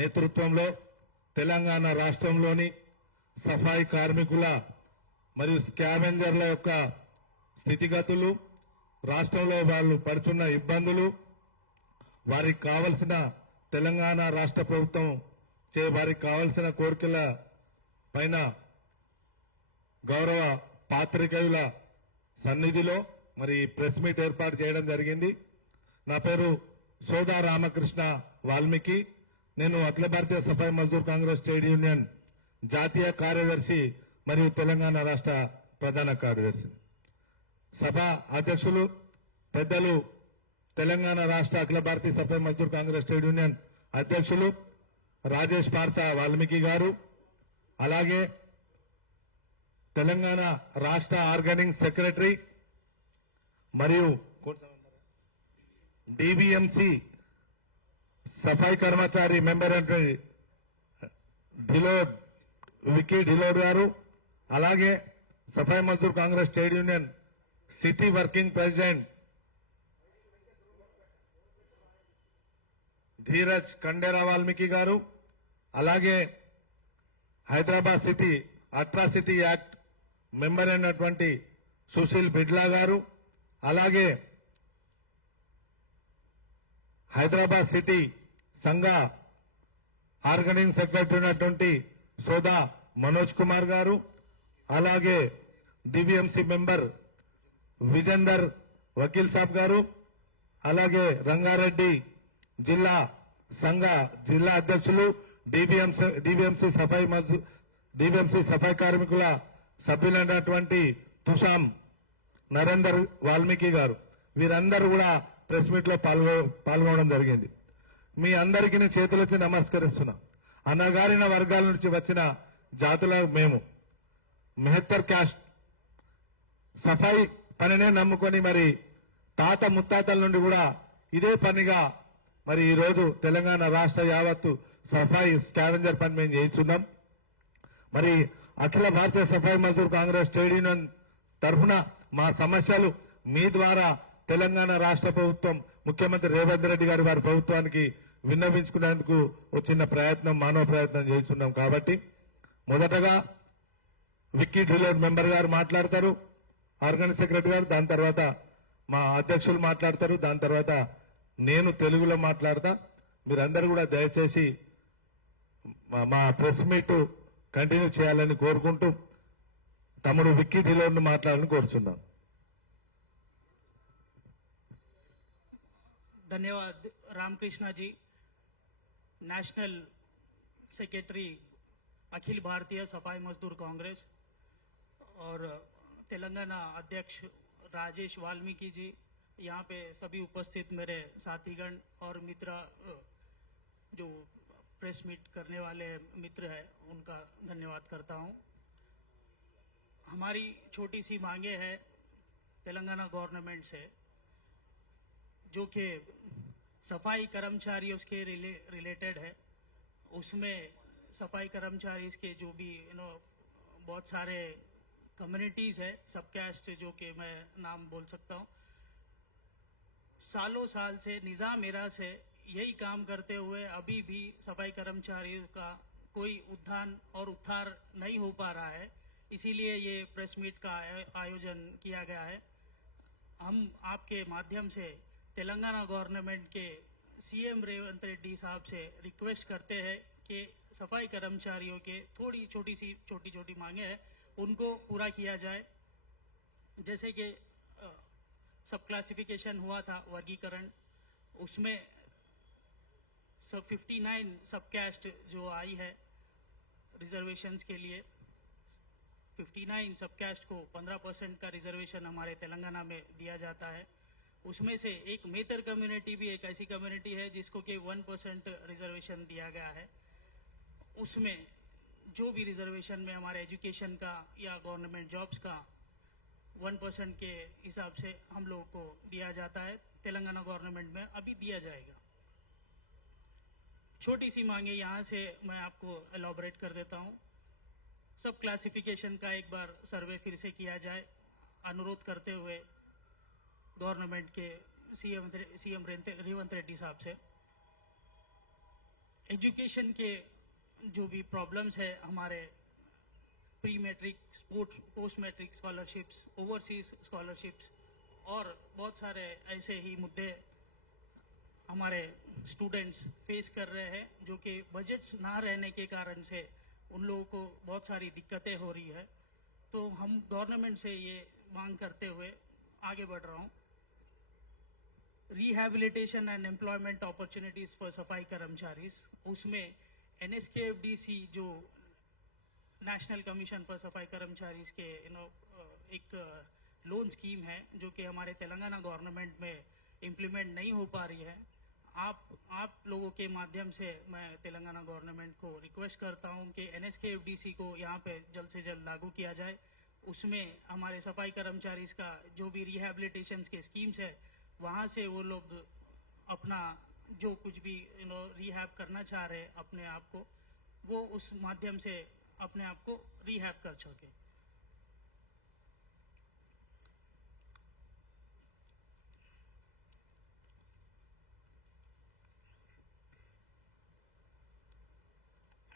నేతృత్వంలో తెలంగాణ రాష్ట్రంలోని సఫాయి కార్మికుల మరియు స్కావెంజర్ల యొక్క స్థితిగతులు, రాష్ట్రంలో వాళ్ళు పడుతున్న ఇబ్బందులు, వారికి కావలసిన తెలంగాణ రాష్ట్ర ప్రభుత్వం వారికి కావలసిన కోరికల పైన గౌరవ పాత్రికేయుల సన్నిధిలో మరి ప్రెస్ మీట్ ఏర్పాటు చేయడం జరిగింది. నా పేరు సోదా రామకృష్ణ వాల్మీకి. నేను అఖిల భారతీయ సఫాయి మజ్దూర్ కాంగ్రెస్ ట్రేడ్ యూనియన్ జాతీయ కార్యదర్శి మరియు తెలంగాణ రాష్ట్ర ప్రధాన కార్యదర్శి. సభ అధ్యక్షులు పెద్దలు తెలంగాణ రాష్ట్ర అఖిల భారతీయ సఫాయి మజ్దూర్ కాంగ్రెస్ ట్రేడ్ యూనియన్ అధ్యక్షులు రాజేష్ పార్చా వాల్మీకి గారు, అలాగే తెలంగాణ రాష్ట్ర ఆర్గనైజింగ్ సెక్రటరీ మరియు డీబీఎంసీ సఫాయి కర్మచారి మెంబర్ విక్కీ ఢిలోడ్ గారు, అలాగే Safai Mazdoor Congress trade union city working president Dheeraj Kandera Valmiki గారు, అలాగే Hyderabad city atrocity act member అయినటువంటి సుశీల్ బిడ్లా గారు, అలాగే హైదరాబాద్ సిటీ సంఘ ఆర్గనైజింగ్ సెక్రటరీ అయినటువంటి సోదా మనోజ్ కుమార్ గారు, అలాగే డివిఎంసీ మెంబర్ విజేందర్ వకీల్ సాబ్ గారు, అలాగే రంగారెడ్డి జిల్లా సంఘ జిల్లా అధ్యక్షులు డిబిఎంసీ సఫాయి కార్మికుల సభ్యులైనటువంటి తుషాం నరేందర్ వాల్మీకి గారు, వీరందరూ కూడా ప్రెస్ మీట్ లో పాల్గొనడం జరిగింది. మీ అందరికీ నేను చేతులొచ్చి నమస్కరిస్తున్నా. అణగారిన వర్గాల నుంచి వచ్చిన జాతుల మేము మెహత్తర్ క్యాస్ట్ సఫాయి పనినే నమ్ముకొని మరి తాత ముత్తాతల నుండి కూడా ఇదే పనిగా మరి ఈ రోజు తెలంగాణ రాష్ట్ర యావత్తు సఫాయి స్కావెంజర్ పని మేము చేయించున్నాం. మరి అఖిల భారతీయ సఫాయి మజ్దూర్ కాంగ్రెస్ ట్రేడ్ యూనియన్ తరఫున మా సమస్యలు మీ ద్వారా తెలంగాణ రాష్ట్ర ప్రభుత్వం ముఖ్యమంత్రి రేవంత్ రెడ్డి గారి వారి ప్రభుత్వానికి విన్నవించుకునేందుకు వచ్చిన ప్రయత్నం, మానవ ప్రయత్నం చేస్తున్నాం. కాబట్టి మొదటగా విక్కీ ఢిలోడ్ మెంబర్ గారు మాట్లాడతారు, ఆర్గనైజింగ్ సెక్రటరీ గారు, దాని తర్వాత మా అధ్యక్షులు మాట్లాడతారు, దాని తర్వాత నేను తెలుగులో మాట్లాడతా. మీరందరూ కూడా దయచేసి మా ప్రెస్ మీట్ కంటిన్యూ చేయాలని కోరుకుంటూ తమ్ముడు విక్కీ ఢిలోడ్ను మాట్లాడాలని కోరుచున్నాను. धन्यवाद रामकृष्णा जी, नेशनल सेक्रेटरी अखिल भारतीय सफाई मजदूर कांग्रेस, और तेलंगाना अध्यक्ष राजेश वाल्मीकि जी, यहाँ पे सभी उपस्थित मेरे साथीगण और मित्र जो प्रेस मीट करने वाले मित्र हैं, उनका धन्यवाद करता हूँ। हमारी छोटी सी मांगे है तेलंगाना गवर्नमेंट से, जो कि सफाई कर्मचारियों के रिलेटेड है। उसमें सफाई कर्मचारी के जो भी बहुत सारे कम्युनिटीज है, सब कास्ट, जो कि मैं नाम बोल सकता हूँ, सालों साल से निजाम एरा से यही काम करते हुए अभी भी सफाई कर्मचारियों का कोई उद्धान और उद्धार नहीं हो पा रहा है। इसीलिए ये प्रेस मीट का आयोजन किया गया है। हम आपके माध्यम से तेलंगाना गवर्नमेंट के सीएम रेवंत रेड्डी साहब से रिक्वेस्ट करते हैं कि सफाई कर्मचारियों के थोड़ी छोटी मांगे हैं, उनको पूरा किया जाए। जैसे कि सब क्लासिफिकेशन हुआ था, वर्गीकरण, उसमें सब 59 सब कास्ट जो आई है रिजर्वेशंस के लिए, 59 सब कास्ट को 15% का रिजर्वेशन हमारे तेलंगाना में दिया जाता है। उसमें से एक मेतर कम्युनिटी भी एक ऐसी कम्युनिटी है जिसको कि 1% रिजर्वेशन दिया गया है। उसमें जो भी रिजर्वेशन में हमारे एजुकेशन का या गवर्नमेंट जॉब्स का 1% के हिसाब से हम लोगों को दिया जाता है, तेलंगाना गवर्नमेंट में अभी दिया जाएगा। छोटी सी मांगे यहाँ से मैं आपको एलॉबरेट कर देता हूँ। सब क्लासिफिकेशन का एक बार सर्वे फिर से किया जाए, अनुरोध करते हुए गवर्नमेंट के सीएम रेवंत रेड्डी साहब से। एजुकेशन के जो भी प्रॉब्लम्स है हमारे pre matric, post matric scholarships, overseas scholarships और बहुत सारे ऐसे ही मुद्दे हमारे स्टूडेंट्स फेस कर रहे हैं, जो कि बजट्स ना रहने के कारण से उन लोगों को बहुत सारी दिक्कतें हो रही है। तो हम गवर्नमेंट से ये मांग करते हुए आगे बढ़ रहा हूँ। Rehabilitation and employment opportunities for सफाई कर्मचारीज, उसमें NSKFDC जो नेशनल कमीशन फॉर सफाई कर्मचारीज के एक लोन स्कीम है, जो कि हमारे तेलंगाना गवर्नमेंट में इम्प्लीमेंट नहीं हो पा रही है। आप लोगों के माध्यम से मैं तेलंगाना गवर्नमेंट को रिक्वेस्ट करता हूं कि NSKFDC को यहाँ पे जल्द से जल्द लागू किया जाए। उसमें हमारे सफाई कर्मचारीज का जो भी रिहैबिलिटेशन के स्कीम्स है, वहाँ से वो लोग अपना जो कुछ भी रिहैब करना चाह रहे हैं अपने आप को, वो उस माध्यम से अपने आप को रिहैब कर सके।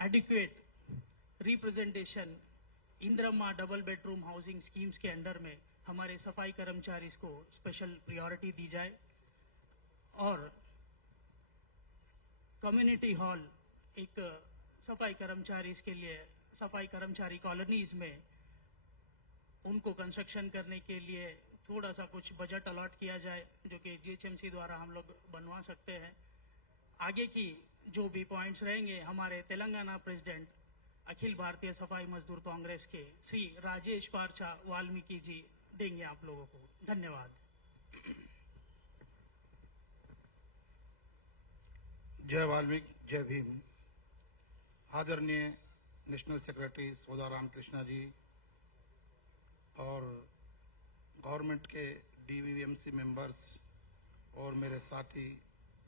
Adequate representation Indira double bedroom housing schemes के अंडर में हमारे सफाई कर्मचारी को स्पेशल प्रायोरिटी दी जाए और कम्युनिटी हॉल एक सफाई कर्मचारी के लिए सफाई कर्मचारी कॉलोनीज में उनको कंस्ट्रक्शन करने के लिए थोड़ा सा कुछ बजट अलॉट किया जाए, जो कि GHMC द्वारा हम लोग बनवा सकते हैं। आगे की जो भी पॉइंट्स रहेंगे हमारे तेलंगाना प्रेसिडेंट अखिल भारतीय सफाई मजदूर कांग्रेस के श्री राजेश पारछा वाल्मीकि जी देंगे आप लोगों को। धन्यवाद। जय वाल्मीकि, जय भीम। आदरणीय नेशनल सेक्रेटरी सौदा रामकृष्णा जी और गवर्नमेंट के DVMC मेंबर्स और मेरे साथी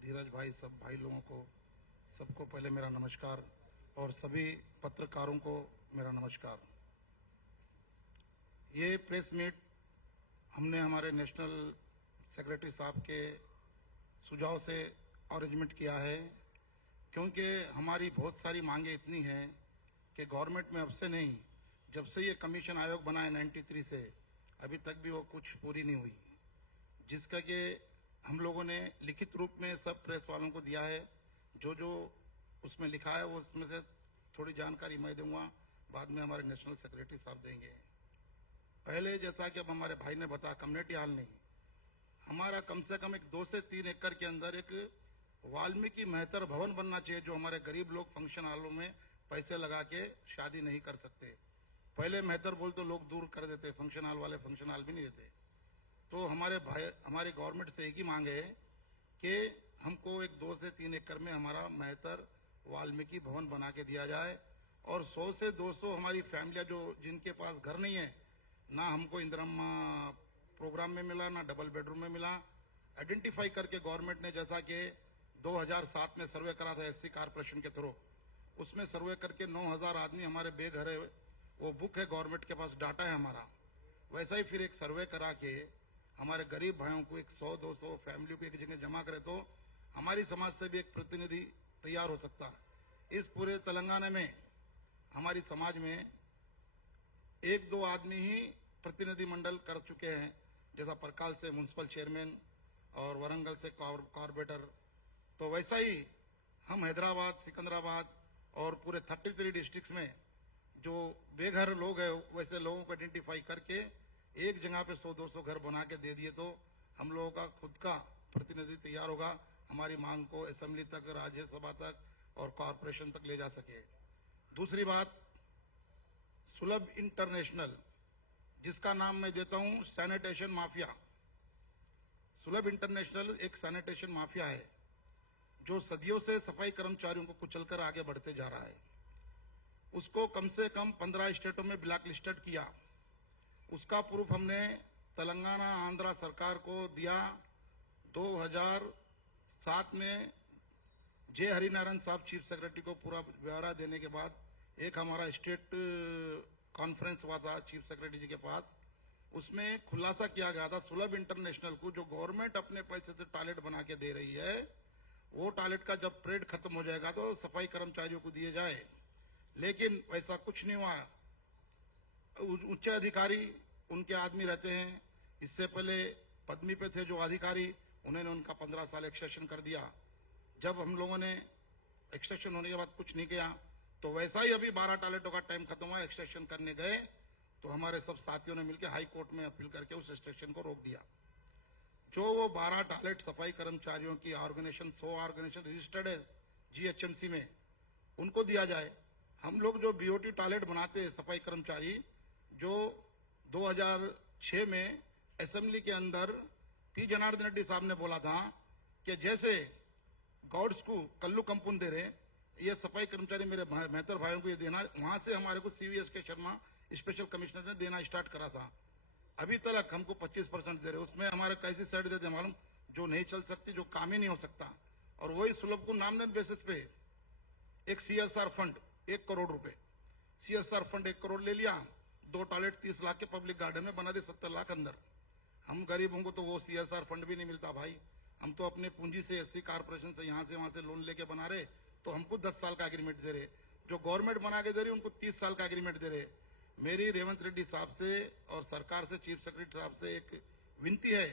धीरज भाई, सब भाई लोगों को सबको पहले मेरा नमस्कार और सभी पत्रकारों को मेरा नमस्कार। ये प्रेस मीट हमने हमारे नेशनल सेक्रेटरी साहब के सुझाव से अरेंजमेंट किया है, क्योंकि हमारी बहुत सारी मांगे इतनी हैं कि गवर्नमेंट में अब से नहीं, जब से ये कमीशन आयोग बना है 93 से अभी तक भी वो कुछ पूरी नहीं हुई, जिसका कि हम लोगों ने लिखित रूप में सब प्रेस वालों को दिया है। जो जो उसमें लिखा है वो उसमें से थोड़ी जानकारी मैं दूंगा, बाद में हमारे नेशनल सेक्रेटरी साहब देंगे। पहले जैसा कि अब हमारे भाई ने बताया, कम्युनिटी हॉल नहीं, हमारा कम से कम एक 2 से 3 एकड़ के अंदर एक वाल्मीकि मेहतर भवन बनना चाहिए, जो हमारे गरीब लोग फंक्शन हॉलों में पैसे लगा के शादी नहीं कर सकते। पहले मेहतर बोल तो लोग दूर कर देते, फंक्शन हॉल वाले फंक्शन हॉल भी नहीं देते। तो हमारी गवर्नमेंट से एक ही मांग है कि हमको एक 2 से 3 एकड़ में हमारा मेहतर वाल्मीकि भवन बना के दिया जाए और 100 से 200 हमारी फैमिलियां जो जिनके पास घर नहीं है, ना हमको इंदिरा प्रोग्राम में मिला, ना डबल बेडरूम में मिला, आइडेंटिफाई करके गवर्नमेंट ने, जैसा कि 2007 में सर्वे करा था SC कारपोरेशन के थ्रू, उसमें सर्वे करके 9000 आदमी हमारे बेघर है, वो बुक है, गवर्नमेंट के पास डाटा है हमारा। वैसा ही फिर एक सर्वे करा के हमारे गरीब भाइयों को एक 100-200 फैमिली को एक जगह जमा करे तो हमारी समाज से भी एक प्रतिनिधि तैयार हो सकता है। इस पूरे तेलंगाना में हमारी समाज में 1-2 आदमी ही प्रतिनिधि मंडल कर चुके हैं, जैसा परकाल से म्युनिसिपल चेयरमैन और वरंगल से कॉर्पोरेटर। तो वैसा ही हम हैदराबाद, सिकंदराबाद और पूरे 33 डिस्ट्रिक्ट्स में जो बेघर लोग हैं वैसे लोगों को आइडेंटिफाई करके एक जगह पे 100-200 घर बना के दे दिए तो हम लोगों का खुद का प्रतिनिधि तैयार होगा, हमारी मांग को असेंबली तक, राज्यसभा तक और कॉर्पोरेशन तक ले जा सके। दूसरी बात, सुलभ इंटरनेशनल, जिसका नाम मैं देता हूं सैनिटेशन माफिया। सुलभ इंटरनेशनल एक सैनिटेशन माफिया है जो सदियों से सफाई कर्मचारियों को कुचलकर आगे बढ़ते जा रहा है। उसको कम से कम 15 स्टेटों में ब्लैक लिस्टेड किया। उसका प्रूफ हमने तेलंगाना आंध्र सरकार को दिया। 2007 में जे हरिनारायण साहब चीफ सेक्रेटरी को पूरा ब्यौरा देने के बाद एक हमारा स्टेट कॉन्फ्रेंस हुआ था चीफ सेक्रेटरी जी के पास, उसमें खुलासा किया गया था सुलभ इंटरनेशनल को जो गवर्नमेंट अपने पैसे से टॉयलेट बना के दे रही है, वो टॉयलेट का जब पीरियड खत्म हो जाएगा तो सफाई कर्मचारियों को दिए जाए, लेकिन वैसा कुछ नहीं हुआ। उच्च अधिकारी उनके आदमी रहते हैं। इससे पहले पदवी पे थे जो अधिकारी, उन्होंने उनका 15 साल एक्सटेंशन कर दिया। जब हम लोगों ने एक्सटेंशन होने के बाद कुछ नहीं किया, तो वैसा ही अभी 12 टॉयलेटों का टाइम खत्म हुआ, एक्सटेंशन करने गए तो हमारे सब साथियों ने मिलकर हाई कोर्ट में अपील करके उस एक्सटेंशन को रोक दिया। जो वो 12 टॉयलेट सफाई कर्मचारियों की ऑर्गेनाइजेशन 100 ऑर्गेनाइजेशन रजिस्टर्ड है जीएचएमसी में, उनको दिया जाए। हम लोग जो बीओटी टॉयलेट बनाते हैं सफाई कर्मचारी, जो 2006 में असेंबली के अंदर पी जनार्दन रेड्डी साहब ने बोला था कि जैसे गॉड्स को कल्लू कंपन दे रहे, ये सफाई कर्मचारी मेरे मेहतर भाइयों को ये देना, वहां से हमारे को सीवीएस के शर्मा स्पेशल कमिश्नर ने देना स्टार्ट करा था। अभी तक हमको 25% दे रहे, उसमें हमारे कैसी साइड देते मालूम, जो नहीं चल सकती, जो काम ही नहीं हो सकता। और वही सुलभ को नॉमिनल बेसिस पे एक सीएसआर फंड 1 करोड़ रुपए, सीएसआर फंड 1 करोड़ ले लिया, 2 टॉयलेट 30 लाख के पब्लिक गार्डन में बना दे 70 लाख अंदर। हम गरीबों को तो वो सीएसआर फंड भी नहीं मिलता भाई, हम तो अपने पूंजी से एससी कारपोरेशन से यहां से वहां से लोन लेके बना रहे, तो हमको 10 साल का एग्रीमेंट दे रहे। जो गवर्नमेंट बना के दे रही उनको 30 साल का एग्रीमेंट दे रहे। मेरी रेवंत रेड्डी साहब से और सरकार से, चीफ सेक्रेटरी साहब से एक विनती है,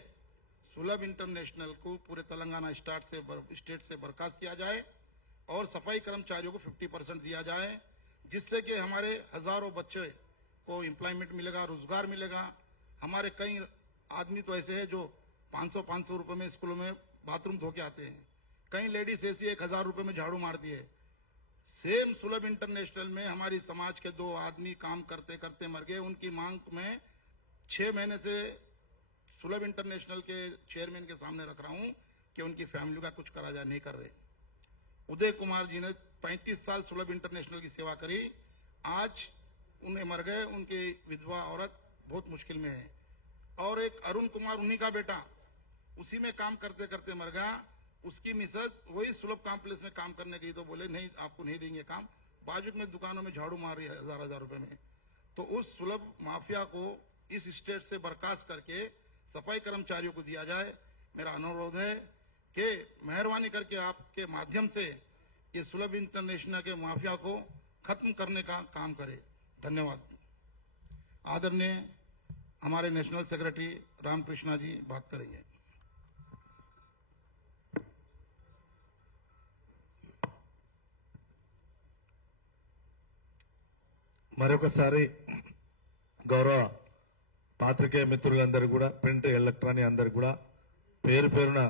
सुलभ इंटरनेशनल को पूरे तेलंगाना स्टेट से बर्खास्त किया जाए और सफाई कर्मचारियों को 50% दिया जाए, जिससे कि हमारे हजारों बच्चे को एम्प्लॉयमेंट मिलेगा, रोजगार मिलेगा। हमारे कई आदमी तो ऐसे हैं जो 500 रुपए में स्कूलों में बाथरूम धो के आते हैं। कई लेडीज ऐसी 1000 रुपए में झाड़ू मारती है। सेम सुलभ इंटरनेशनल में हमारी समाज के 2 आदमी काम करते करते मर गए। उनकी मांग में 6 महीने से सुलभ इंटरनेशनल के चेयरमैन के सामने रख रहा हूं कि उनकी फैमिली का कुछ करा जाए, नहीं कर रहे। उदय कुमार जी ने 35 साल सुलभ इंटरनेशनल की सेवा करी, आज उन्हें मर गए। उनकी विधवा औरत बहुत मुश्किल में है। और एक अरुण कुमार, उन्हीं का बेटा, उसी में काम करते करते मर गया। उसकी मिसेज वही सुलभ कॉम्प्लेक्स में काम करने गई तो बोले नहीं, आपको नहीं देंगे काम, बाजू में दुकानों में झाड़ू मार रही है 1000 रुपए में। तो उस सुलभ माफिया को इस स्टेट से बर्खास्त करके सफाई कर्मचारियों को दिया जाए। मेरा अनुरोध है कि मेहरबानी करके आपके माध्यम से ये सुलभ इंटरनेशनल के माफिया को खत्म करने का काम करे। धन्यवाद। आदरणीय हमारे नेशनल सेक्रेटरी रामकृष्णा जी बात करेंगे। మరొకసారి గౌరవ పాత్రికేయ మిత్రులందరూ కూడా, ప్రింట్ ఎలక్ట్రానిక్ అందరూ కూడా పేరు పేరున